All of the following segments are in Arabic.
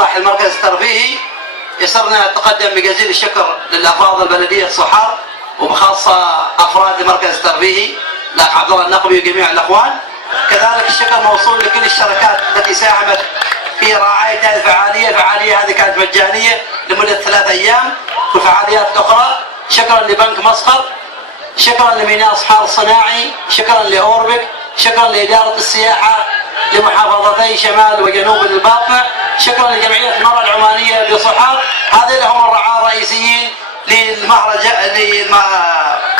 مسرح المركز الترفيهي يسرنا تقدم بجزيل الشكر للأفاضل بلدية صحار وبخاصة أفراد المركز الترفيهي الأخ عبد الله النقبي وجميع الأخوان. كذلك الشكر موصول لكل الشركات التي ساهمت في رعاية هذه الفعالية. الفعالية هذه كانت مجانية لمدة 3 أيام وفعاليات أخرى. شكرا لبنك مسقط، شكرا لميناء صحار الصناعي، شكرا لأوربك، شكرا لإدارة السياحة لمحافظتي شمال وجنوب الباطنة، شكرا لجمعية المرأة العمانية بصحار. هذين هم الرعاة الرئيسيين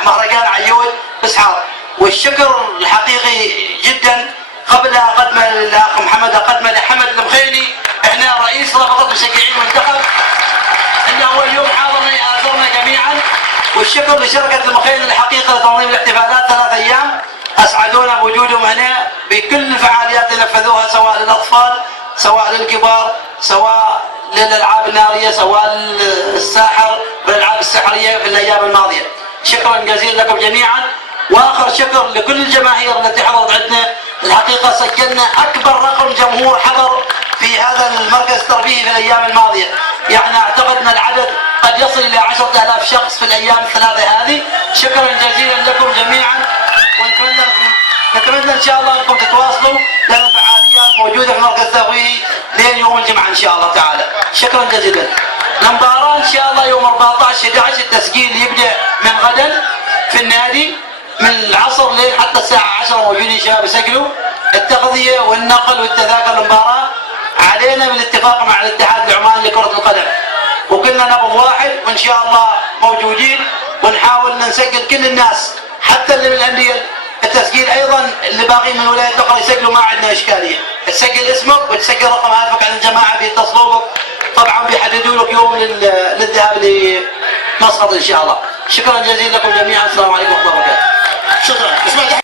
لمهرجان عيود بصحار. والشكر الحقيقي جدا قبل أقدمه للأخ محمد أقدمه لحمد المخيني، احنا رئيس رابطة مشجعين المنتخب، انه اول يوم حاضرنا جميعا. والشكر لشركة المخيني الحقيقة لتنظيم الاحتفالات 3 أيام، اسعدونا بوجودهم هنا بكل الفعاليات اللي نفذوها، سواء للاطفال سواء للكبار سواء للالعاب الناريه سواء للساحر والالعاب السحريه في الايام الماضيه. شكرا جزيلا لكم جميعا. واخر شكر لكل الجماهير التي حضرت عندنا. الحقيقه سجلنا اكبر رقم جمهور حضر في هذا المركز الترفيهي في الايام الماضيه، يعني اعتقد ان العدد قد يصل الى 10,000 شخص في الايام ال3 هذه. شكرا جزيلا لكم جميعا، ونتمنى ان شاء الله انكم تتواصلوا لان الفعاليات موجوده في المركز الترفيهي لين يوم الجمعه ان شاء الله تعالى. شكرا جزيلا. المباراه ان شاء الله يوم 14/11 التسجيل يبدا من غدا في النادي من العصر لين حتى الساعه 10 موجودين شباب يسجلوا. التغذيه والنقل والتذاكر المباراه علينا بالاتفاق مع الاتحاد العماني لكره القدم، وكلنا نبض واحد وان شاء الله موجودين ونحاول نسجل كل الناس حتى اللي من الانديه. التسجيل ايضا اللي باقي من ولايات اخرى يسجلوا، ما عندنا اشكاليه، تسجل اسمك وتسجل رقم هاتفك عند الجماعه بيتصلوا بك، طبعا بيحددوا لك يوم للذهاب لمسقط ان شاء الله. شكرا جزيلا لكم جميعا، السلام عليكم ورحمه الله وبركاته. شكرا.